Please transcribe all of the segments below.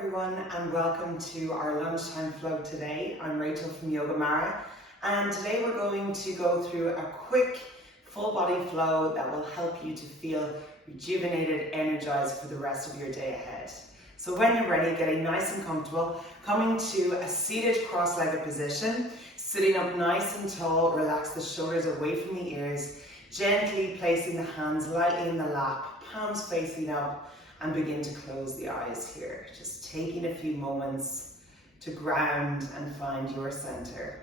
everyone, and welcome to our lunchtime flow today. I'm Rachel from Yoga Mara, and today we're going to go through a quick full body flow that will help you to feel rejuvenated, energized for the rest of your day ahead. So when you're ready, getting nice and comfortable, coming to a seated cross-legged position, sitting up nice and tall, relax the shoulders away from the ears, gently placing the hands lightly in the lap, palms facing up, and begin to close the eyes here. Just taking a few moments to ground and find your center.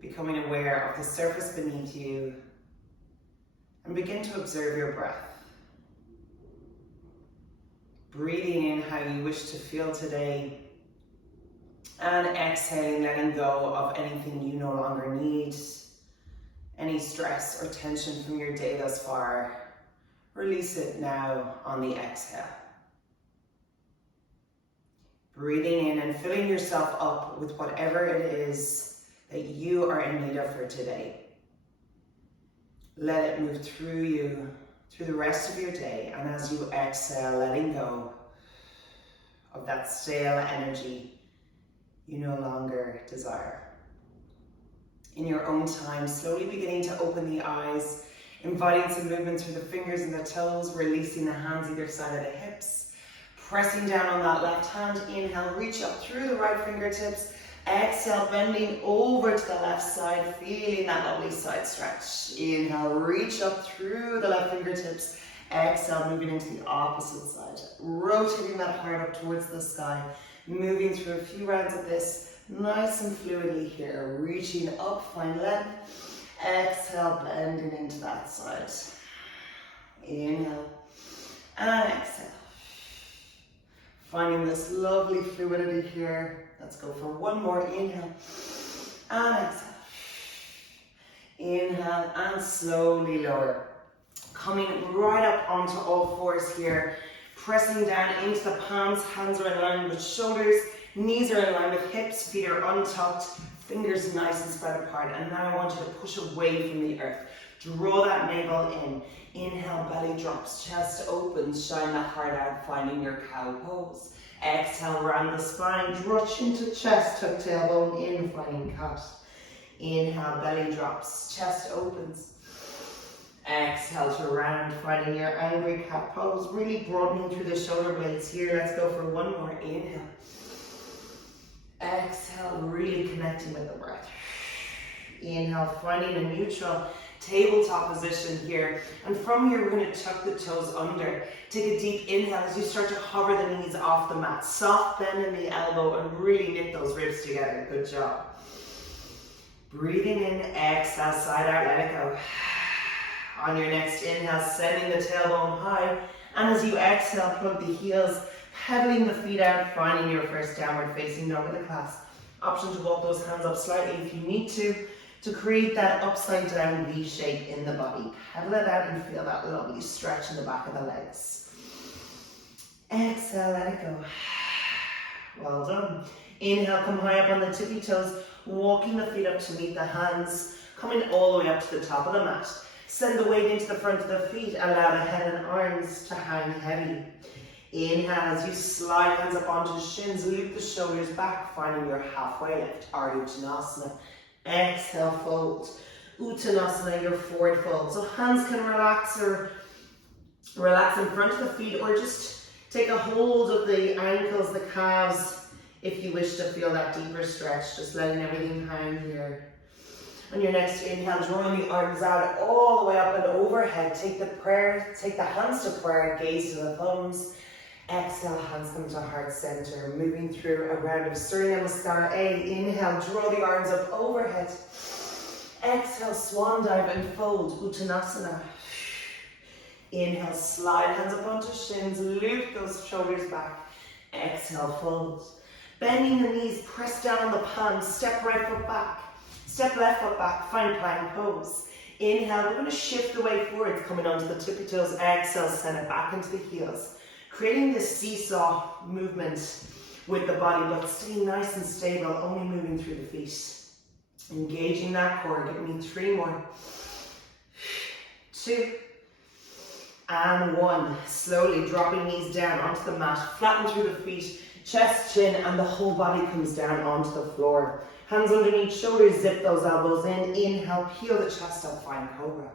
Becoming aware of the surface beneath you, and begin to observe your breath. Breathing in how you wish to feel today, and exhaling, letting go of anything you no longer need, any stress or tension from your day thus far. Release it now on the exhale. Breathing in and filling yourself up with whatever it is that you are in need of for today. Let it move through you, through the rest of your day, and as you exhale, letting go of that stale energy you no longer desire. In your own time, slowly beginning to open the eyes, inviting some movement through the fingers and the toes, releasing the hands either side of the hips, pressing down on that left hand. Inhale, reach up through the right fingertips. Exhale, bending over to the left side, feeling that lovely side stretch. Inhale, reach up through the left fingertips. Exhale, moving into the opposite side, rotating that heart up towards the sky, moving through a few rounds of this, nice and fluidly here, reaching up, find length. Exhale, bending into that side. Inhale and exhale. Finding this lovely fluidity here. Let's go for one more. Inhale and exhale. Inhale and slowly lower. Coming right up onto all fours here. Pressing down into the palms, hands are in line with shoulders, knees are in line with hips, feet are untucked. Fingers nice and spread apart, and now I want you to push away from the earth. Draw that navel in. Inhale, belly drops, chest opens, shine that heart out, finding your cow pose. Exhale, round the spine, drutch into chest, tuck tailbone in, finding cat. Inhale, belly drops, chest opens. Exhale to round, finding your angry cat pose, really broadening through the shoulder blades here. Let's go for one more. Inhale. Exhale, really connecting with the breath. Inhale, finding a neutral tabletop position here. And from here, we're going to tuck the toes under. Take a deep inhale as you start to hover the knees off the mat. Soft bend in the elbow and really knit those ribs together. Good job. Breathing in, exhale, side out, let it go. On your next inhale, sending the tailbone high. And as you exhale, plug the heels, pedaling the feet out, finding your first downward facing dog in the class. Option to walk those hands up slightly if you need to create that upside down V shape in the body. Pedal it out and feel that lovely stretch in the back of the legs. Exhale, let it go. Well done. Inhale, come high up on the tippy toes, walking the feet up to meet the hands, coming all the way up to the top of the mat. Send the weight into the front of the feet, allow the head and arms to hang heavy. Inhale as you slide hands up onto shins, loop the shoulders back, finding your halfway lift, or Uttanasana. Exhale, fold. Uttanasana, your forward fold. So hands can relax in front of the feet, or just take a hold of the ankles, the calves, if you wish to feel that deeper stretch, just letting everything hang here. On your next inhale, drawing the arms out all the way up and overhead. Take the hands to prayer, gaze to the thumbs. Exhale, hands come to heart center, moving through a round of Surya Namaskar A. Inhale, draw the arms up overhead. Exhale, swan dive and fold, Uttanasana. Inhale, slide hands up onto shins, loop those shoulders back. Exhale, fold. Bending the knees, press down on the palms, step right foot back. Step left foot back, find plank pose. Inhale, we're going to shift the weight forward, coming onto the tippy toes. Exhale, send it back into the heels. Creating this seesaw movement with the body, but staying nice and stable, only moving through the feet. Engaging that core, give me 3 more. 2, And 1. Slowly dropping knees down onto the mat, flatten through the feet, chest, chin, and the whole body comes down onto the floor. Hands underneath shoulders, zip those elbows in. Inhale, peel the chest up, find cobra.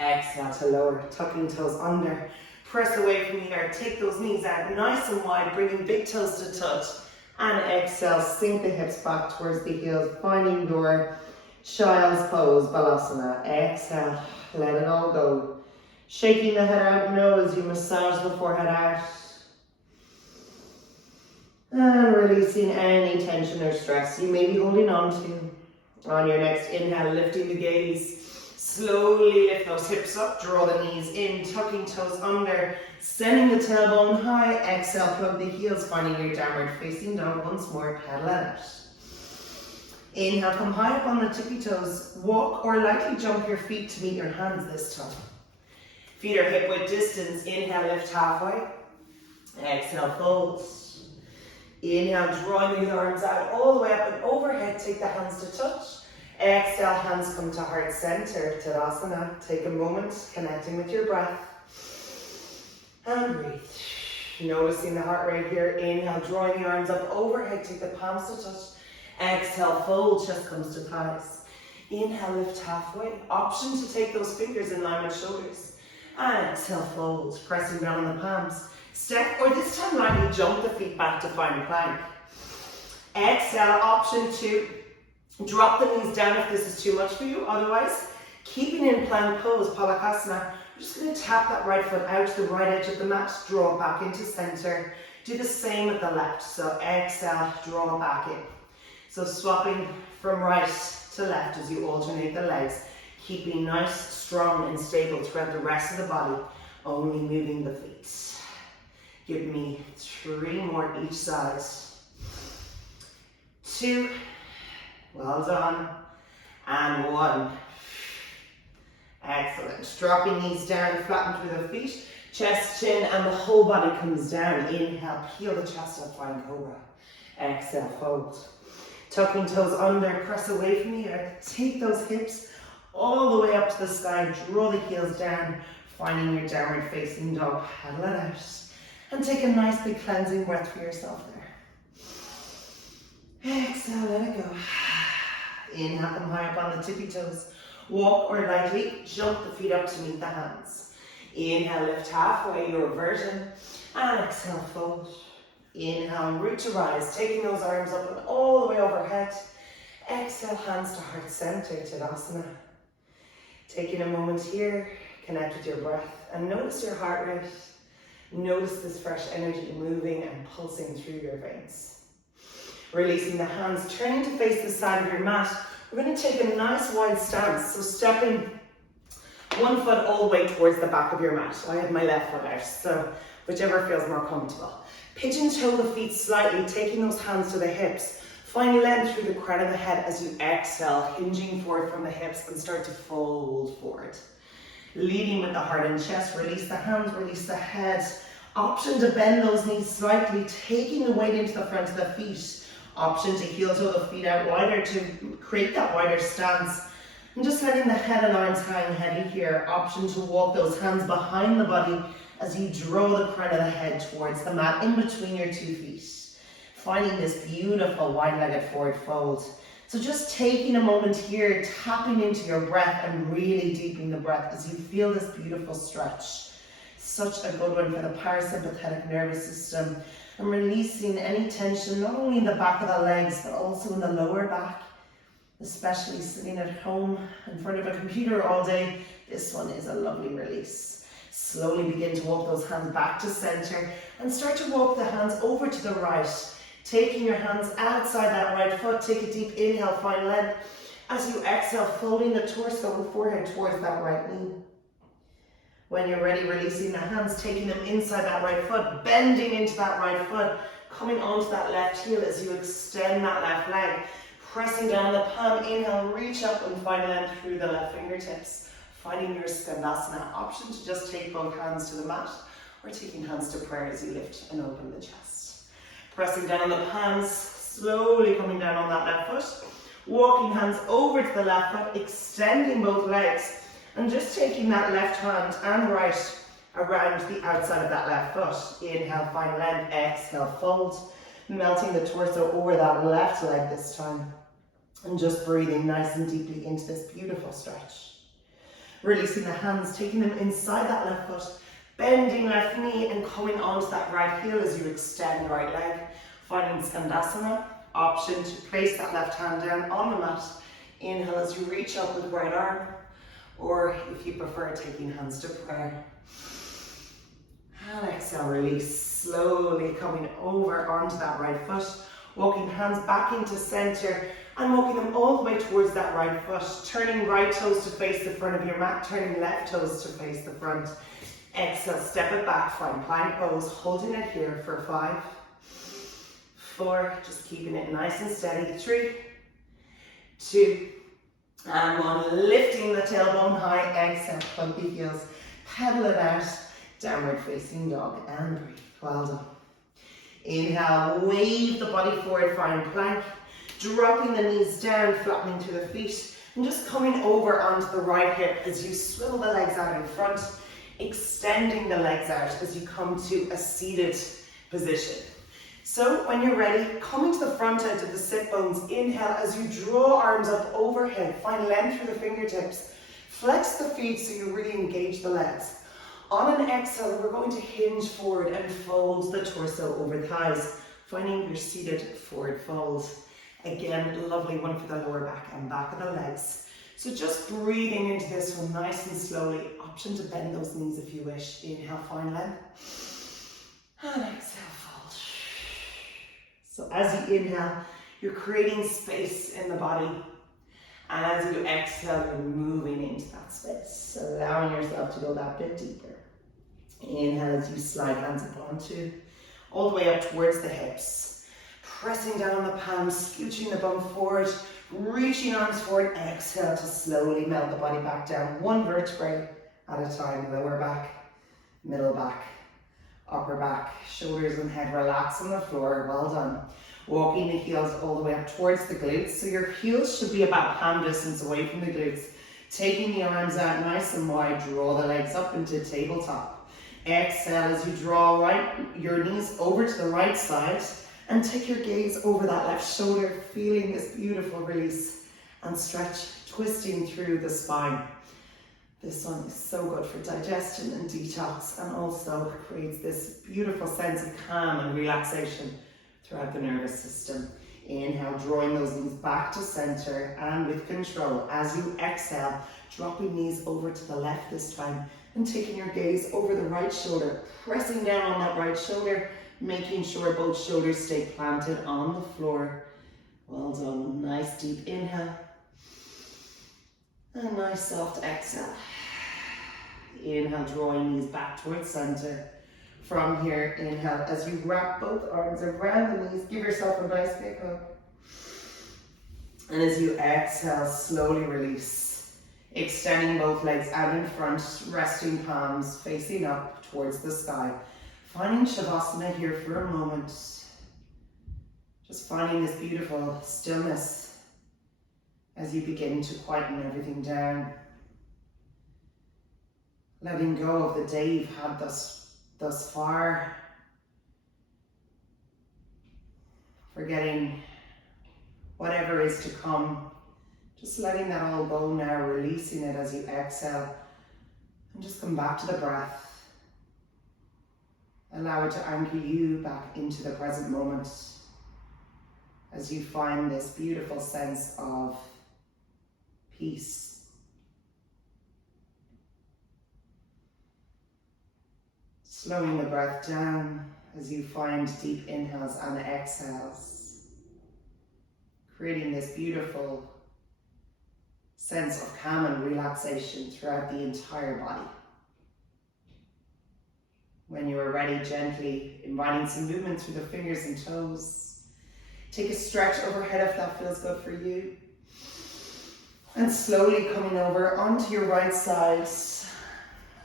Exhale to lower, tucking toes under. Press away from here, take those knees out nice and wide, bringing big toes to touch. And exhale, sink the hips back towards the heels, finding your child's pose, balasana. Exhale, let it all go. Shaking the head out, nose, you massage the forehead out. And releasing any tension or stress you may be holding on to. On your next inhale, lifting the gaze. Slowly lift those hips up, draw the knees in, tucking toes under, sending the tailbone high. Exhale, plug the heels, finding your downward facing dog. Once more, pedal out. Inhale, come high up on the tippy toes. Walk or lightly jump your feet to meet your hands this time. Feet are hip width distance. Inhale, lift halfway. Exhale, fold. Inhale, drawing the arms out all the way up and overhead. Take the hands to touch. Exhale, hands come to heart center, Tadasana. Take a moment, connecting with your breath. And breathe. Noticing the heart rate here. Inhale, drawing the arms up overhead. Take the palms to touch. Exhale, fold, chest comes to thighs. Inhale, lift halfway. Option to take those fingers in line with shoulders. And exhale, fold, pressing down on the palms. Step, or this time lightly jump the feet back to find plank. Exhale, option to drop the knees down if this is too much for you. Otherwise, keeping in plank pose, palakasana, we're just going to tap that right foot out to the right edge of the mat, draw it back into center. Do the same with the left. So exhale, draw back in. So swapping from right to left as you alternate the legs, keeping nice, strong and stable throughout the rest of the body, only moving the feet. Give me 3 more each side. 2, well done, and 1. Excellent. Dropping knees down, flatten through the feet, chest, chin, and the whole body comes down. Inhale, peel the chest up, find cobra. Exhale, fold. Tucking toes under, press away from the earth. Take those hips all the way up to the sky. Draw the heels down, finding your downward facing dog. Paddle it out. And take a nice big cleansing breath for yourself there. Exhale, let it go. Inhale, come high up on the tippy toes. Walk or lightly jump the feet up to meet the hands. Inhale, lift halfway, your version. And exhale, fold. Inhale, root to rise, taking those arms up and all the way overhead. Exhale, hands to heart center, Tadasana. Taking a moment here, connect with your breath and notice your heart rate. Notice this fresh energy moving and pulsing through your veins. Releasing the hands, turning to face the side of your mat. We're going to take a nice wide stance. So stepping one foot all the way towards the back of your mat. I have my left foot out, so whichever feels more comfortable. Pigeon toe the feet slightly, taking those hands to the hips. Find length through the crown of the head as you exhale, hinging forward from the hips and start to fold forward. Leading with the heart and chest, release the hands, release the head. Option to bend those knees slightly, taking the weight into the front of the feet. Option to heel toe the feet out wider to create that wider stance. And just letting the head and arms hang heavy here. Option to walk those hands behind the body as you draw the crown of the head towards the mat in between your 2 feet. Finding this beautiful wide-legged forward fold. So just taking a moment here, tapping into your breath and really deepening the breath as you feel this beautiful stretch. Such a good one for the parasympathetic nervous system. And releasing any tension, not only in the back of the legs, but also in the lower back. Especially sitting at home in front of a computer all day, this one is a lovely release. Slowly begin to walk those hands back to center and start to walk the hands over to the right. Taking your hands outside that right foot, take a deep inhale, find length. As you exhale, folding the torso and forehead towards that right knee. When you're ready, releasing the hands, taking them inside that right foot, bending into that right foot, coming onto that left heel as you extend that left leg. Pressing down the palm, inhale, reach up and find length through the left fingertips. Finding your Skandasana. Option to just take both hands to the mat or taking hands to prayer as you lift and open the chest. Pressing down on the palms, slowly coming down on that left foot. Walking hands over to the left foot, extending both legs and just taking that left hand and right around the outside of that left foot. Inhale, find length. Exhale, fold. Melting the torso over that left leg this time. And just breathing nice and deeply into this beautiful stretch. Releasing the hands, taking them inside that left foot. Bending left knee and coming onto that right heel as you extend right leg. Finding Skandasana. Option to place that left hand down on the mat. Inhale as you reach up with right arm. Or if you prefer, taking hands to prayer. And exhale, release. Slowly coming over onto that right foot. Walking hands back into center and walking them all the way towards that right foot. Turning right toes to face the front of your mat. Turning left toes to face the front. Exhale, step it back, find plank pose. Holding it here for 5, 4, just keeping it nice and steady. 3, 2, and 1. Lifting the tailbone high. Exhale, plug the heels. Pedal it out. Downward facing dog and breathe. Well done. Inhale, wave the body forward, find plank. Dropping the knees down, flattening to the feet. And just coming over onto the right hip as you swivel the legs out in front. Extending the legs out as you come to a seated position. So when you're ready, coming to the front edge of the sit bones. Inhale as you draw arms up overhead. Find length through the fingertips. Flex the feet so you really engage the legs. On an exhale, we're going to hinge forward and fold the torso over the thighs, finding your seated forward fold. Again, lovely one for the lower back and back of the legs. So just breathing into this one nice and slowly. Option to bend those knees if you wish. Inhale, find length. And exhale, fold. So as you inhale, you're creating space in the body. And as you exhale, you're moving into that space, allowing yourself to go that bit deeper. Inhale as you slide hands up onto, all the way up towards the hips. Pressing down on the palms, scooching the bum forward, reaching arms forward. Exhale to slowly melt the body back down, one vertebrae at a time. Lower back, middle back, upper back, shoulders and head relax on the floor. Well done. Walking the heels all the way up towards the glutes. So your heels should be about palm distance away from the glutes. Taking the arms out nice and wide, draw the legs up into tabletop. Exhale as you draw your knees over to the right side and take your gaze over that left shoulder, feeling this beautiful release and stretch, twisting through the spine. This one is so good for digestion and detox, and also creates this beautiful sense of calm and relaxation throughout the nervous system. Inhale, drawing those knees back to center, and with control, as you exhale, dropping knees over to the left this time, and taking your gaze over the right shoulder, pressing down on that right shoulder, making sure both shoulders stay planted on the floor. Well done. Nice deep inhale. And nice soft exhale. Inhale, drawing knees back towards center. From here, inhale, as you wrap both arms around the knees, give yourself a nice big hug. And as you exhale, slowly release. Extending both legs out in front, resting palms facing up towards the sky. Finding Shavasana here for a moment. Just finding this beautiful stillness as you begin to quieten everything down. Letting go of the day you've had thus far. Forgetting whatever is to come. Just letting that all go now, releasing it as you exhale. And just come back to the breath. Allow it to anchor you back into the present moment as you find this beautiful sense of peace. Slowing the breath down as you find deep inhales and exhales. Creating this beautiful sense of calm and relaxation throughout the entire body. When you are ready, gently inviting some movement through the fingers and toes. Take a stretch overhead if that feels good for you. And slowly coming over onto your right side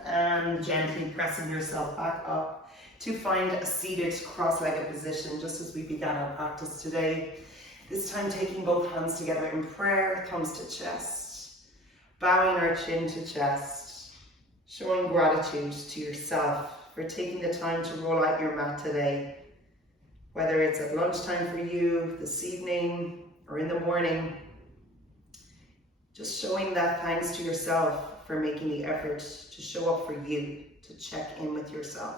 and gently pressing yourself back up to find a seated cross-legged position, just as we began our practice today. This time taking both hands together in prayer, thumbs to chest. Bowing our chin to chest, Showing gratitude to yourself for taking the time to roll out your mat today. Whether it's at lunchtime for you, this evening, or in the morning. Just showing that thanks to yourself for making the effort to show up for you, to check in with yourself.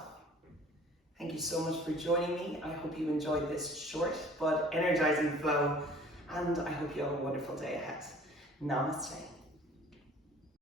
Thank you so much for joining me. I hope you enjoyed this short but energizing flow, and I hope you have a wonderful day ahead. Namaste.